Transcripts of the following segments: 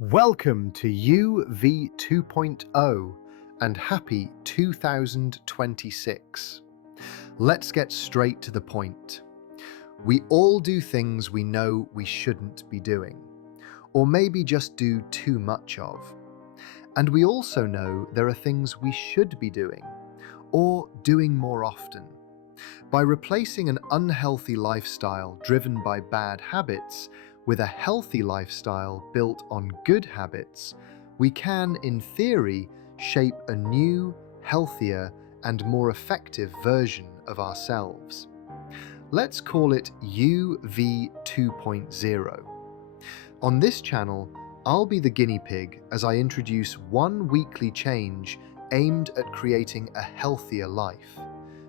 Welcome to YOU V.2.0 and happy 2026. Let's get straight to the point. We all do things we know we shouldn't be doing, or maybe just do too much of. And we also know there are things we should be doing, or doing more often. By replacing an unhealthy lifestyle driven by bad habits with a healthy lifestyle built on good habits, we can, in theory, shape a new, healthier, and more effective version of ourselves. Let's call it YOU V.2.0. On this channel, I'll be the guinea pig as I introduce one weekly change aimed at creating a healthier life,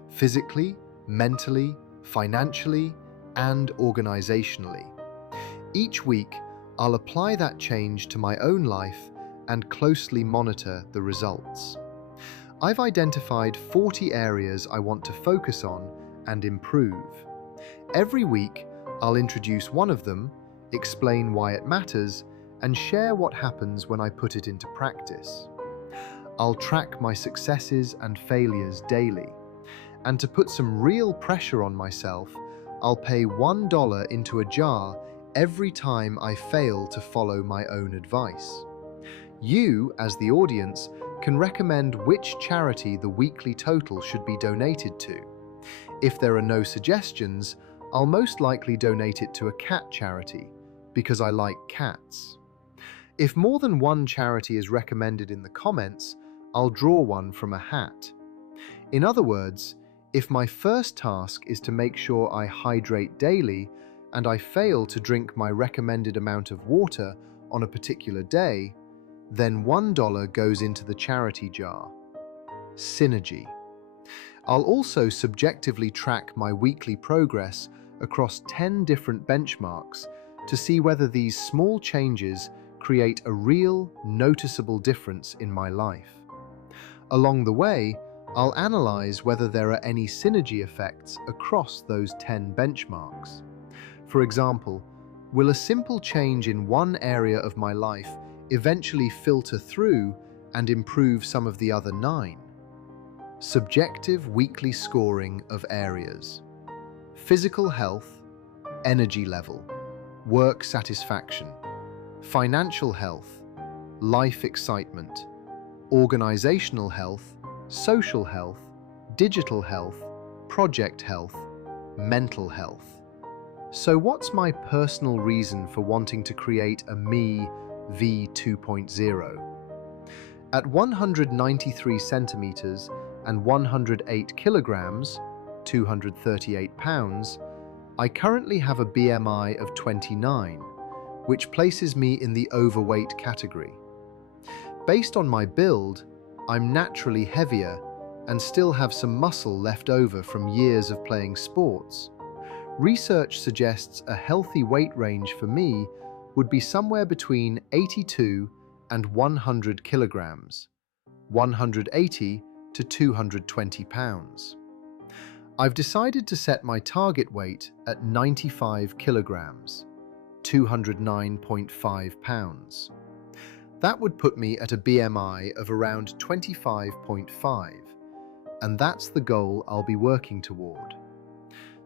physically, mentally, financially, and organizationally. Each week, I'll apply that change to my own life and closely monitor the results. I've identified 40 areas I want to focus on and improve. Every week, I'll introduce one of them, explain why it matters, and share what happens when I put it into practice. I'll track my successes and failures daily. And to put some real pressure on myself, I'll pay $1 into a jar every time I fail to follow my own advice. You, as the audience, can recommend which charity the weekly total should be donated to. If there are no suggestions, I'll most likely donate it to a cat charity, because I like cats. If more than one charity is recommended in the comments, I'll draw one from a hat. In other words, if my first task is to make sure I hydrate daily, and I fail to drink my recommended amount of water on a particular day, then $1 goes into the charity jar. Synergy. I'll also subjectively track my weekly progress across 10 different benchmarks to see whether these small changes create a real, noticeable difference in my life. Along the way, I'll analyze whether there are any synergy effects across those 10 benchmarks. For example, will a simple change in one area of my life eventually filter through and improve some of the other 9? Subjective weekly scoring of areas: physical health, energy level, work satisfaction, financial health, life excitement, organizational health, social health, digital health, project health, mental health. So what's my personal reason for wanting to create a me V2.0? At 193 centimeters and 108 kilograms, 238 pounds, I currently have a BMI of 29, which places me in the overweight category. Based on my build, I'm naturally heavier and still have some muscle left over from years of playing sports. Research suggests a healthy weight range for me would be somewhere between 82 and 100 kilograms, 180 to 220 pounds. I've decided to set my target weight at 95 kilograms, 209.5 pounds. That would put me at a BMI of around 25.5, and that's the goal I'll be working toward.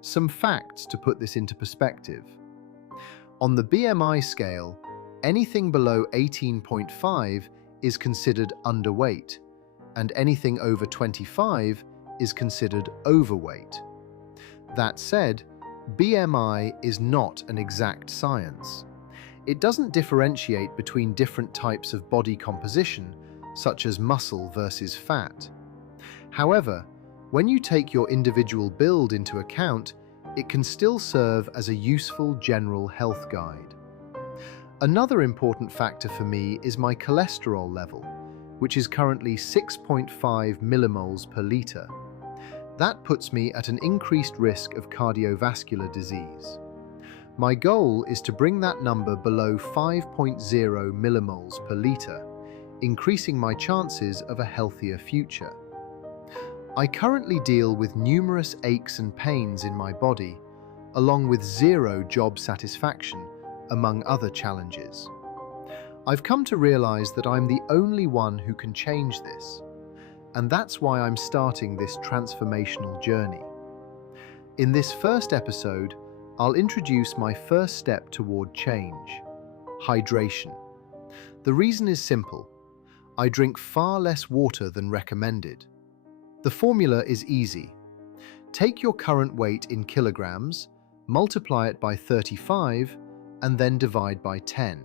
Some facts to put this into perspective. On the BMI scale, anything below 18.5 is considered underweight, and anything over 25 is considered overweight. That said, BMI is not an exact science. It doesn't differentiate between different types of body composition, such as muscle versus fat. However, when you take your individual build into account, it can still serve as a useful general health guide. Another important factor for me is my cholesterol level, which is currently 6.5 millimoles per liter. That puts me at an increased risk of cardiovascular disease. My goal is to bring that number below 5.0 millimoles per liter, increasing my chances of a healthier future. I currently deal with numerous aches and pains in my body, along with zero job satisfaction, among other challenges. I've come to realize that I'm the only one who can change this, and that's why I'm starting this transformational journey. In this first episode, I'll introduce my first step toward change: hydration. The reason is simple. I drink far less water than recommended. The formula is easy. Take your current weight in kilograms, multiply it by 35, and then divide by 10.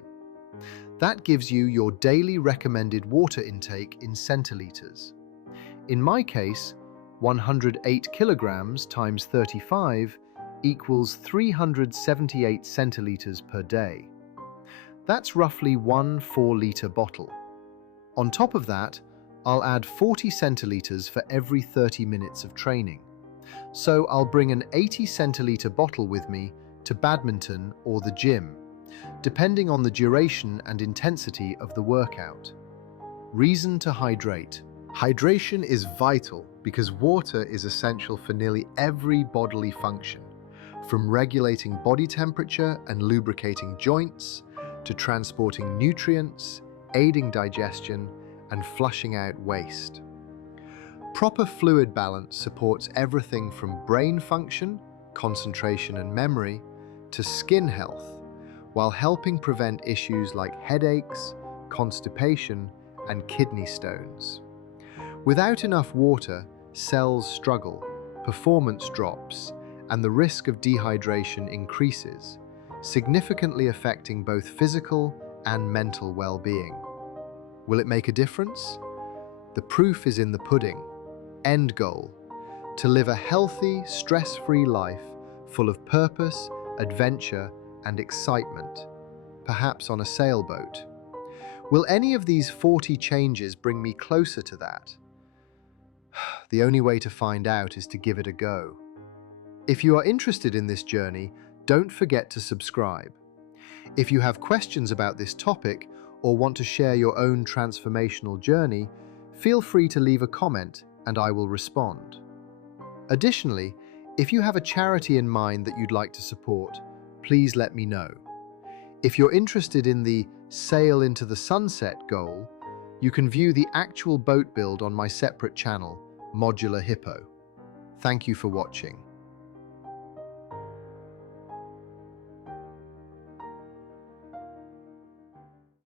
That gives you your daily recommended water intake in centiliters. In my case, 108 kilograms times 35 equals 378 centiliters per day. That's roughly one 4-liter bottle. On top of that, I'll add 40 centiliters for every 30 minutes of training. So I'll bring an 80 centiliter bottle with me to badminton or the gym, depending on the duration and intensity of the workout. Reason to hydrate. Hydration is vital because water is essential for nearly every bodily function, from regulating body temperature and lubricating joints, to transporting nutrients, aiding digestion, and flushing out waste. Proper fluid balance supports everything from brain function, concentration and memory, to skin health, while helping prevent issues like headaches, constipation, and kidney stones. Without enough water, cells struggle, performance drops, and the risk of dehydration increases, significantly affecting both physical and mental well-being. Will it make a difference? The proof is in the pudding. End goal: to live a healthy, stress-free life full of purpose, adventure, and excitement, perhaps on a sailboat. Will any of these 40 changes bring me closer to that? The only way to find out is to give it a go. If you are interested in this journey, don't forget to subscribe. If you have questions about this topic or want to share your own transformational journey, feel free to leave a comment and I will respond. Additionally, if you have a charity in mind that you'd like to support, please let me know. If you're interested in the Sail into the Sunset goal, you can view the actual boat build on my separate channel, Modular Hippo. Thank you for watching.